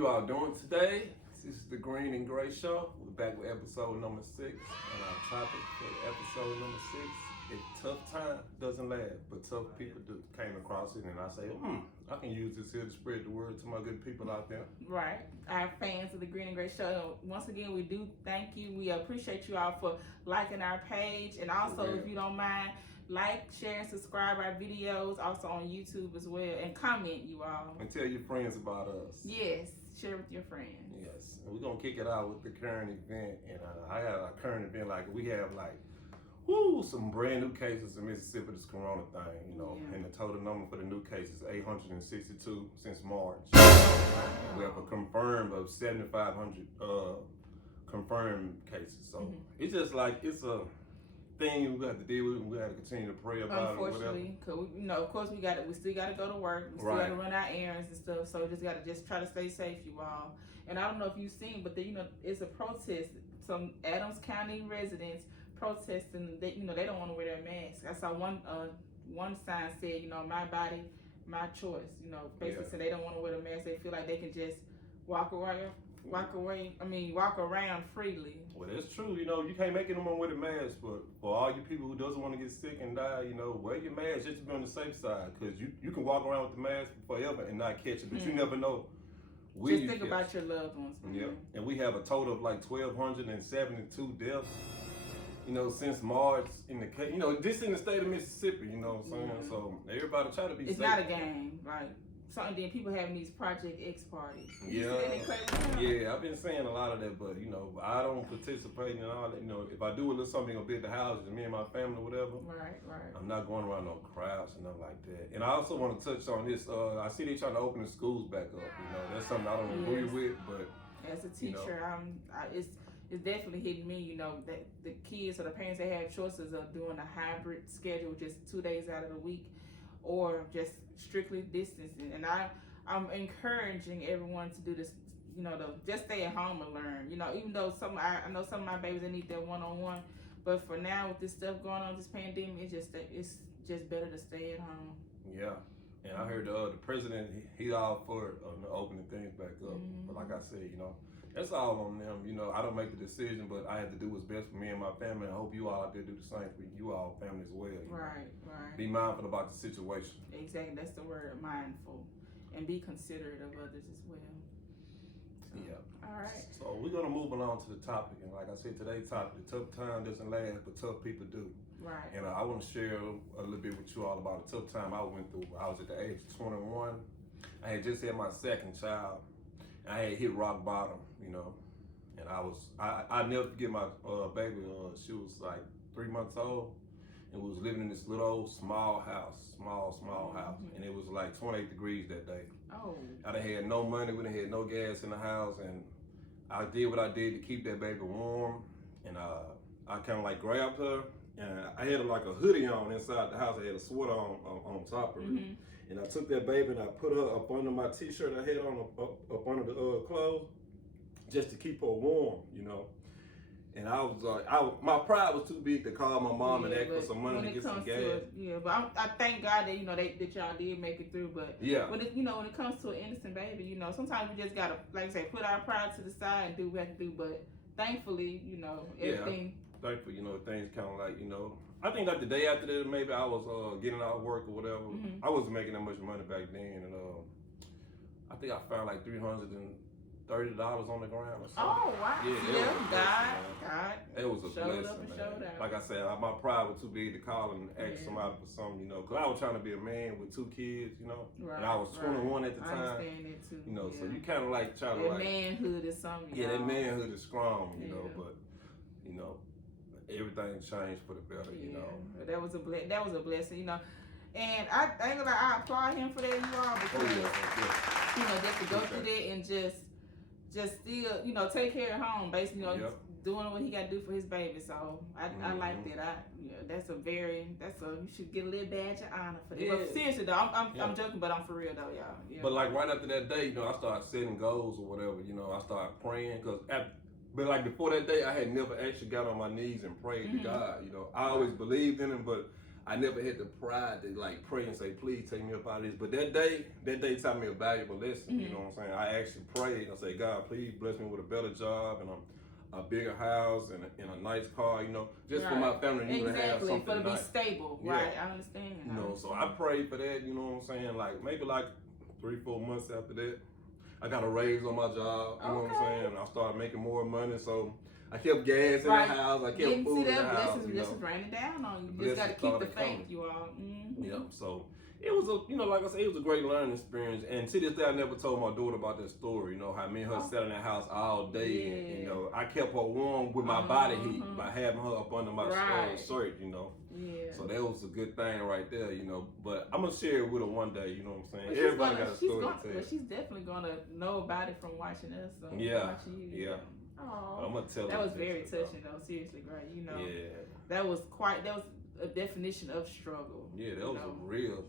you all doing today? This is the Green and Gray Show. We're back with episode number 6. And our topic for episode number 6 is tough time doesn't last, but tough people do. Came across it and I say, I can use this here to spread the word to my good people out there. Right. Our fans of the Green and Gray Show. Once again, we do thank you. We appreciate you all for liking our page. And also, if you don't mind, like, share, and subscribe our videos. Also on YouTube as well. And comment, you all. And tell your friends about us. Yes. Share with your friends. Yes. And we're going to kick it out with the current event. And I have a current event we have some brand new cases in Mississippi, this corona thing, and the total number for the new cases is 862 since March. We have a confirmed of 7,500 confirmed cases. So it's just it's a thing we have to deal with, and we have to continue to pray about. Unfortunately, because of course we still got to go to work, we still got to run our errands and stuff. So we got to try to stay safe, you all. And I don't know if you've seen, but it's a protest. Some Adams County residents protesting that they don't want to wear their masks. I saw one sign said, my body, my choice. Basically saying they don't want to wear the mask. They feel like they can just walk around freely. Well, that's true. You can't make anyone wear the mask, but for all you people who doesn't want to get sick and die, wear your mask just to be on the safe side, because you can walk around with the mask forever and not catch it, but you never know. Just think about your loved ones. Yeah, and we have a total of 1,272 deaths. Since March in the case, this in the state of Mississippi, you know what I'm saying? So everybody try to be safe. It's not a game, like something. Then people having these Project X parties. Yeah, I've been saying a lot of that, but I don't participate in all that. If I do a little something gonna build the houses, me and my family, or whatever. Right. I'm not going around no crowds and nothing like that. And I also want to touch on this. I see they trying to open the schools back up. That's something I don't agree with, but as a teacher, it's definitely hitting me, that the kids or the parents, they have choices of doing a hybrid schedule, just 2 days out of the week, or just strictly distancing. And I'm encouraging everyone to do this, to just stay at home and learn. Even though I know some of my babies, they need that one-on-one, but for now with this stuff going on, this pandemic, it's just better to stay at home. Yeah. And I heard the president, he all for opening things back up. But like I said, that's all on them. I don't make the decision, but I have to do what's best for me and my family. And I hope you all out there do the same for you all family as well. Right. Be mindful about the situation. Exactly, that's the word, mindful, and be considerate of others as well. So, yeah. All right. So we're gonna move along to the topic, and like I said, today's topic: the tough time doesn't last, but tough people do. Right. And I want to share a little bit with you all about a tough time I went through. I was at the age of 21. I had just had my second child. I had hit rock bottom, and I never forget my baby. She was 3 months old, and we was living in this little old small house, small house, and it was 28 degrees that day. Oh. I done had no money, we done had no gas in the house, and I did what I did to keep that baby warm, and I kind of grabbed her, and I had a hoodie on inside the house. I had a sweater on top of it. And I took that baby and I put her up under my t-shirt I had on up under the clothes, just to keep her warm, And I was my pride was too big to call my mom and ask for some money to get some gas. But I thank God that that y'all did make it through. But when it comes to an innocent baby, sometimes we just gotta, like I say, put our pride to the side and do what we have to do. But thankfully, everything. Thankfully, things kind of I think the day after that, maybe I was getting out of work or whatever. I wasn't making that much money back then, and I think I found $330 on the ground or something. Oh wow! God, it was a blessing, man. Like I said, my pride was too big to call and ask somebody for something, because I was trying to be a man with 2 kids, and I was 21 at the time. I understand that too. So you kind of try to that manhood is something. Yeah, that manhood is strong, but everything changed for the better, That was a blessing, And I ain't gonna lie, I applaud him for that, because just to go through that and just still, take care of home, basically, doing what he got to do for his baby. So I like that. You should get a little badge of honor for that. But seriously though, I'm joking, but I'm for real though, y'all. Yeah. But right after that day, I started setting goals or whatever. I started praying, but before that day, I had never actually got on my knees and prayed to God. I always believed in him, but I never had the pride to like pray and say, please take me up out of this. But that day taught me a valuable lesson. You know what I'm saying? I actually prayed. I said, God, please bless me with a better job and a bigger house and a nice car. You know, just for my family to even have something for to be nice. stable. Yeah. Right, I understand. You know, so I prayed for that. You know what I'm saying? Like maybe like 3-4 months after that, I got a raise on my job. You know what I'm saying? I started making more money, so I kept gas in the house. I kept food in the house. Blessings raining down on you. You just got to keep the faith, you all. Yeah. So it was like I said, it was a great learning experience. And to this day, I never told my daughter about that story. You know, how me and her sat in that house all day. Yeah. And, you know, I kept her warm with my body heat by having her up under my shirt. You know. Yeah. So that was a good thing right there, you know. But I'm gonna share it with her one day, you know what I'm saying? Well, everybody got a story to tell. Well, she's definitely gonna know about it from watching us. So Yeah. Watching you. Yeah. Oh, I'm gonna tell her. That was very touching, though. Seriously, great. You know. Yeah. That was a definition of struggle. Yeah, that was a real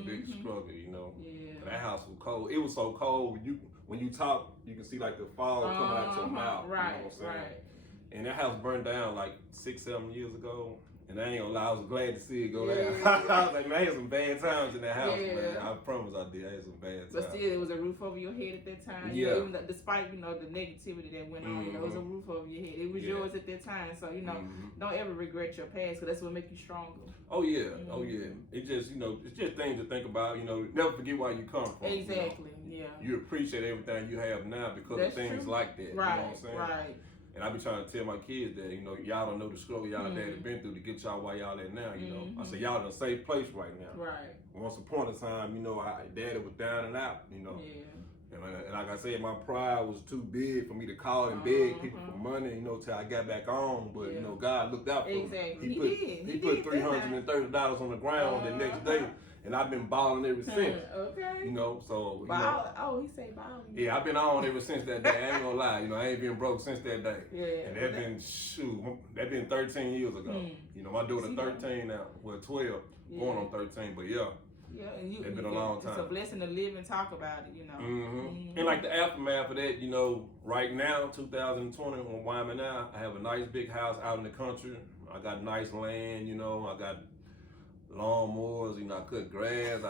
big struggle, you know. Yeah. That house was cold. It was so cold when you talk, you can see like the fog coming out your mouth. Right, you know what I'm saying? right. And that house burned down like 6-7 years ago. And I ain't gonna lie, I was glad to see it go down. I was like, man, I had some bad times in that house, man. I promise I did. I had some bad times. But still, it was a roof over your head at that time. Yeah. You know, despite, you know, the negativity that went on, you know, it was a roof over your head. It was yours at that time. So, you know, don't ever regret your past because that's what makes you stronger. Oh, yeah. Oh, yeah. It just, you know, it's just things to think about. You know, never forget where you come from. Exactly, you know? You appreciate everything you have now because of things like that. Right, you know what I'm saying? Right. And I be trying to tell my kids that, you know, y'all don't know the struggle y'all daddy been through to get y'all where y'all at now, you know. I say y'all in a safe place right now. Right. Once upon a time, you know, daddy was down and out, you know. Yeah. And like I said, my pride was too big for me to call and beg people for money, you know, till I got back on. But, you know, God looked out for me. Exactly. He put $330 on the ground the next day. And I've been balling ever since. Okay. You know, so. Oh, he say balling. Yeah, I've been on ever since that day. I ain't gonna lie. You know, I ain't been broke since that day. Yeah. And that been 13 years ago. You know, my daughter 13 now. Well, 12. Going on 13, but yeah. Yeah, and it's been a long time. It's a blessing to live and talk about it, you know. And like the aftermath of that, you know, right now, 2020, on Wyoming now, I have a nice big house out in the country. I got nice land, you know. I got lawnmowers, you know, I cut grass.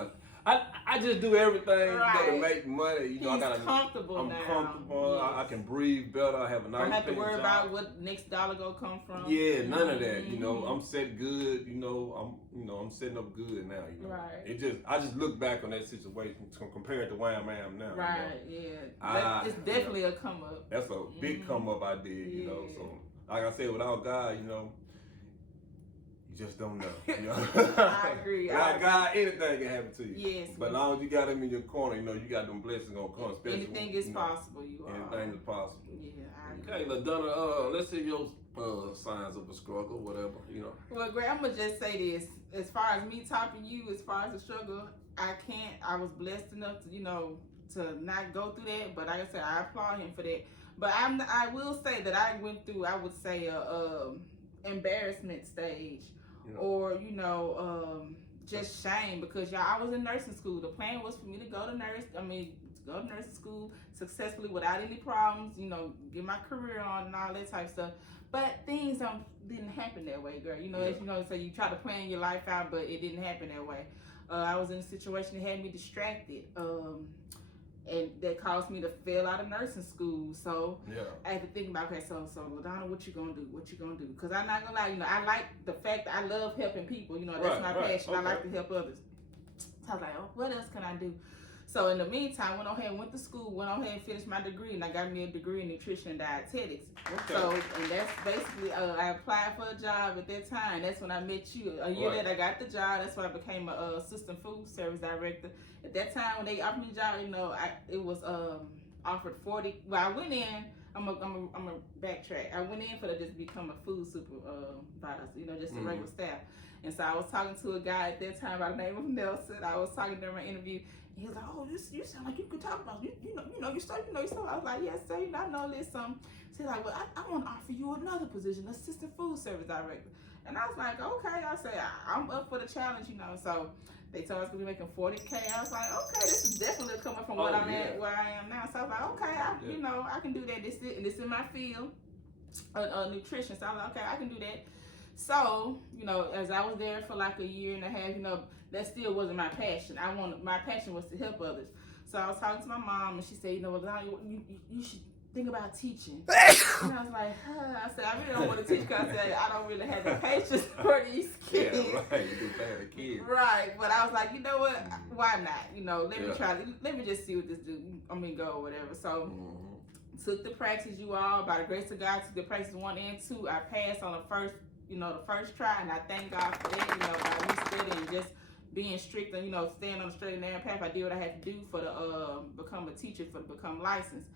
I just do everything to make money. You know, I'm comfortable. Yes. I can breathe better. I have a nice. Don't have to worry about what next dollar gonna come from. Yeah, none of that. You know, I'm set good. You know, I'm setting up good now. You know, I just look back on that situation compared to where I am now. Right. You know? Yeah. It's definitely a come up. That's a big come up I did. You know, so like I said, without God, you know. Just don't know. You know? I agree. Without God, anything can happen to you. Yes. But as long as you got him in your corner, you know, you got them blessings gonna come. Anything is possible, Anything is possible. Yeah, I agree. Okay, LaDonna, let's see your signs of a struggle, whatever, you know. Well, Greg, I'm gonna just say this. As far as me topping you, as far as the struggle, I was blessed enough to, you know, to not go through that. But like I said, I applaud him for that. But I will say that I went through, I would say, a embarrassment stage. Or, you know, just shame because I was in nursing school. The plan was for me to go to nursing school successfully without any problems, you know, get my career on and all that type of stuff. But things didn't happen that way, girl. You know, as you know, so you try to plan your life out, but it didn't happen that way. I was in a situation that had me distracted. And that caused me to fail out of nursing school. So I had to think about, okay, so LaDonna, what you gonna do? What you gonna do? Because I'm not gonna lie, you know, I like the fact that I love helping people. You know, that's my passion. I like to help others. So I was like, oh, what else can I do? So in the meantime, went on ahead and went to school, went on ahead and finished my degree, and I got me a degree in nutrition and dietetics. Okay. So, and that's basically, I applied for a job at that time. That's when I met you. A year later, I got the job. That's when I became a assistant food service director. At that time, when they offered me the job, you know, it was offered 40. Well, I went in. I'm a backtrack. I went in for to just become a food supervisor, you know, just a regular staff. And so I was talking to a guy at that time by the name of Nelson. I was talking during my interview. He was like, "Oh, you sound like you could talk about you know your stuff. I was like, "Yes, sir. You know, I know this." So he's like, "Well, I want to offer you another position, assistant food service director." And I was like, "Okay." I said, "I'm up for the challenge, you know." So they told us we were making 40K. I was like, "Okay, this is definitely coming from what I'm at, where I am now." So I was like, "Okay, you know, I can do that. This is in my field, nutrition." So I was like, "Okay, I can do that." So, as I was there for like a year and a half, that still wasn't my passion. My passion was to help others. So I was talking to my mom, and she said, you should think about teaching. And I was like, I said, I really don't want to teach because I don't really have the patience for these kids. Yeah, right. You do bad at kids. Right. But I was like, you know what? Why not? Let me try. Let me just see what this go or whatever. So took the practice, you all. By the grace of God, took the practice 1 and 2. I passed on the first try, and I thank God for that. By me studying, just being strict and staying on the straight and narrow path. I did what I had to do for the become a teacher, for to become licensed.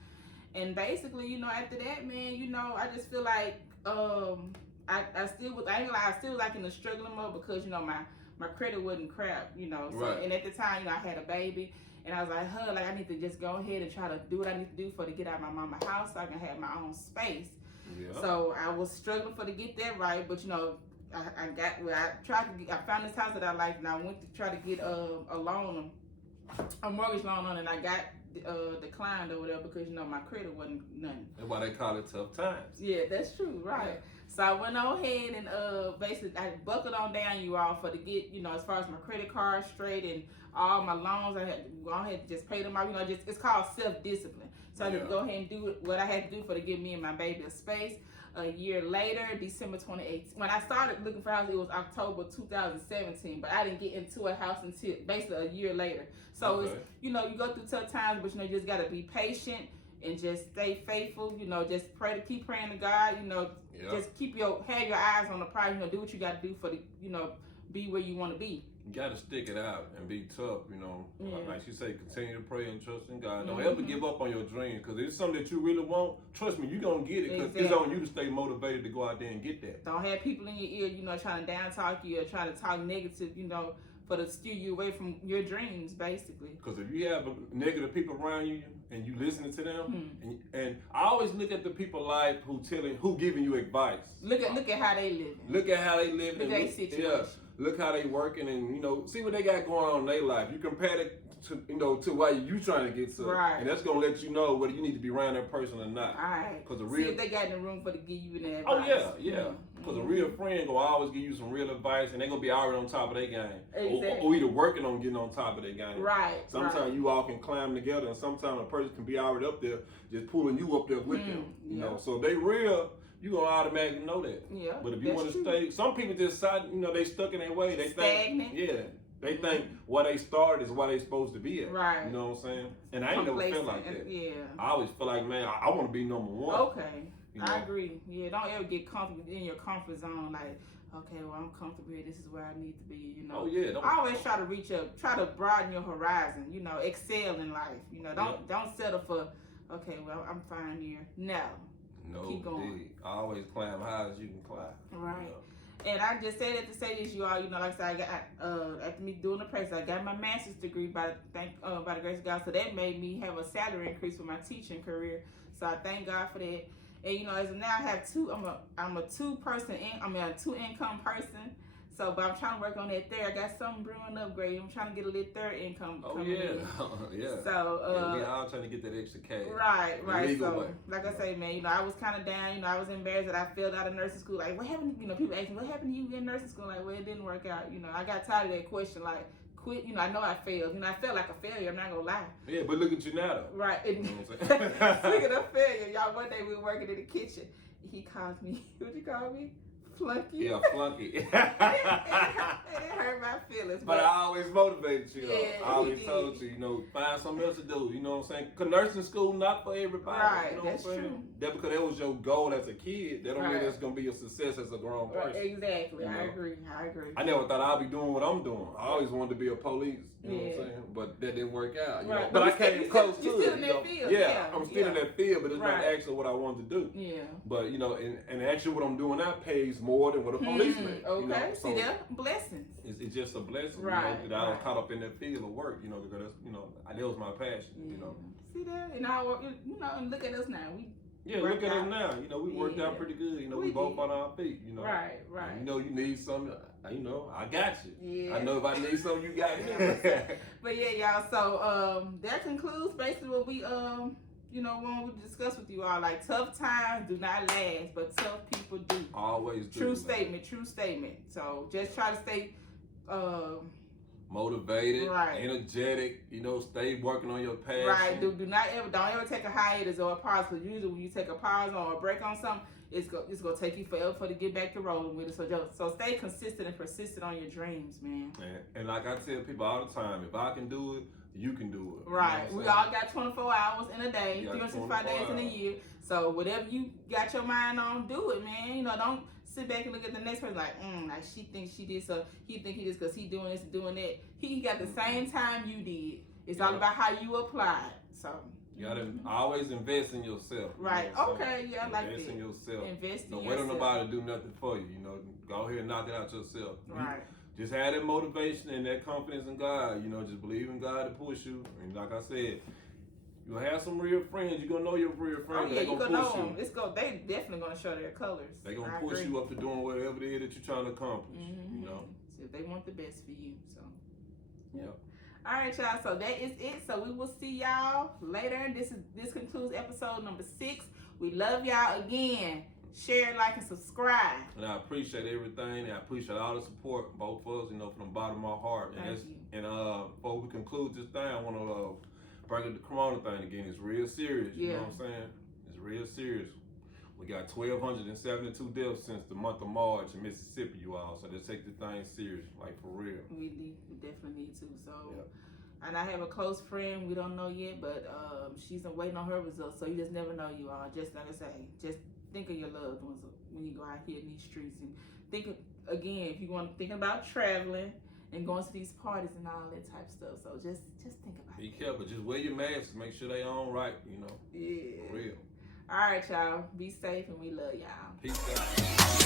And basically, after that, man, I just feel like I still was, I ain't gonna lie, I still was like in the struggling mode because my credit wasn't crap, So, right. And at the time, I had a baby, and I was like, like I need to just go ahead and try to do what I need to do to get out of my mama's house so I can have my own space. Yeah. So I was struggling to get that right, but I found this house that I liked, and I went to try to get a mortgage loan on it, and I got declined or whatever because my credit wasn't nothing. That's why they call it tough times. Yeah, that's true, right? Yeah. So I went on ahead and basically I buckled on down, you all, for to get as far as my credit card straight and all my loans. I had to go ahead and just pay them off. It's called self-discipline. So I had to go ahead and do what I had to do for to give me and my baby a space. A year later, December 2018, when I started looking for a house, it was October 2017, but I didn't get into a house until basically a year later. So it's, you go through tough times, but you just got to be patient and just stay faithful. Just keep praying to God. Just have your eyes on the prize. Do what you got to do for the, be where you want to be. You got to stick it out and be tough, Yeah. Like you say, continue to pray and trust in God. Don't ever give up on your dreams, because if it's something that you really want, trust me, you're going to get it, because it's on you to stay motivated to go out there and get that. Don't have people in your ear, trying to down talk you or trying to talk negative, for to steer you away from your dreams, basically. Because if you have negative people around you and you listening to them, and I always look at the people life who giving you advice. Look at how they live. Look at how they live. Look at their situation. Yeah. Look how they working, and see what they got going on in their life. You compare it to to why you trying to get to, right? And that's gonna let you know whether you need to be around that person or not. All right. Because see if they got in the room for to give you that advice. Oh yeah. Because a real friend gonna always give you some real advice, and they gonna be already on top of their game, or either working on getting on top of their game. Right. Sometimes you all can climb together, and sometimes a person can be already up there, just pulling you up there with them. So if they real, you gonna automatically know that. Yeah. But if you want to stay, some people just they stuck in their way. They stagnant. They think where they started is where they supposed to be at. Right. You know what I'm saying? And I ain't never felt like that. Yeah. I always feel like, man, I want to be number one. Okay. I agree. Yeah. Don't ever get comfortable in your comfort zone. Like, okay, well, I'm comfortable here. This is where I need to be. Oh yeah. I always try to reach up. Try to broaden your horizon. Excel in life. Don't settle for. Okay, well, I'm fine here. No. Keep going. I always climb high as you can climb. Right. And I just said that to say this, you all, like I said, I got, after me doing the practice, I got my master's degree by the grace of God. So that made me have a salary increase for my teaching career. So I thank God for that. And as of now, I have I'm a two income person. So, but I'm trying to work on that third. I got something brewing up, great. I'm trying to get a little third income. Oh yeah, yeah. So, we all trying to get that extra cash. Right. So, like I say, man, I was kind of down. I was embarrassed that I failed out of nursing school. Like, what happened? People ask me, what happened to you in nursing school? Like, well, it didn't work out. I got tired of that question. Like, quit. I know I failed. I felt like a failure. I'm not gonna lie. Yeah, but look at you now, though. Right. Speaking of failure, y'all, one day we were working in the kitchen. He calls me. What'd you call me? Flunky. Yeah, flunky. it hurt my feelings. But I always motivated you, though. Yeah, I always told you, find something else to do. You know what I'm saying? Because nursing school not for everybody. Right, that's true. That because that was your goal as a kid, that don't mean that's going to be a success as a grown person. Exactly. I agree. I never thought I'd be doing what I'm doing. I always wanted to be a police. You know what I'm saying? But that didn't work out. Right. But I came close to it. Still in that field. Yeah, I'm still in that field, but it's not actually what I wanted to do. Yeah. But, and actually what I'm doing now pays more than what a policeman. Okay. So see, they're blessings. It's just a blessing, right, that I was caught up in that field of work, because that's, that was my passion, See that? And and look at us now. Look at us now. We worked out pretty good. We both on our feet. Right. And, you need something. I got you. Yeah. I know if I need something, you got me. But yeah, y'all. So that concludes basically what we want to discuss with you all, like, tough times do not last, but tough people do. Always do. True statement. So just try to stay motivated, right, energetic, stay working on your passion. Right. Don't ever take a hiatus or a pause, because usually when you take a pause or a break on something, it's gonna take you forever to get back to rolling with it. So stay consistent and persistent on your dreams, man. And like I tell people all the time, if I can do it, you can do it. Right. We all got 24 hours in a day, 365 days in a year. So whatever you got your mind on, do it, man. Don't sit back and look at the next person like she thinks she did, so he think he just because he doing this and doing that. He got the same time you did. It's all about how you apply it. So you gotta always invest in yourself. Right. Okay. Yeah, I like that. Invest in yourself. Invest in Don't yourself. wait on nobody to do nothing for you. Go ahead and knock it out yourself. Right. Just have that motivation and that confidence in God. Just believe in God to push you. And like I said, you'll have some real friends. You're gonna know your real friends. Oh, yeah, you're gonna know them. They definitely gonna show their colors. They're gonna push you up to doing whatever it is that you're trying to accomplish. So they want the best for you. So yep. All right, y'all. So that is it. So we will see y'all later. This concludes episode number 6. We love y'all again. Share, like, and subscribe. And I appreciate everything. And I appreciate all the support, both of us, from the bottom of my heart. Thank you. And before we conclude this thing, I want to bring up the Corona thing again. It's real serious. You know what I'm saying? It's real serious. We got 1,272 deaths since the month of March in Mississippi, you all. So let's take the thing serious, like for real. We definitely need to. So, and I have a close friend. We don't know yet, but she's waiting on her results. So you just never know, you all. Just like I say, just think of your loved ones when you go out here in these streets, and think of, again, if you want to think about traveling and going to these parties and all that type of stuff. So just think about it. Be careful. Just wear your mask. Make sure they on right. Yeah. For real. All right, y'all. Be safe, and we love y'all. Peace out.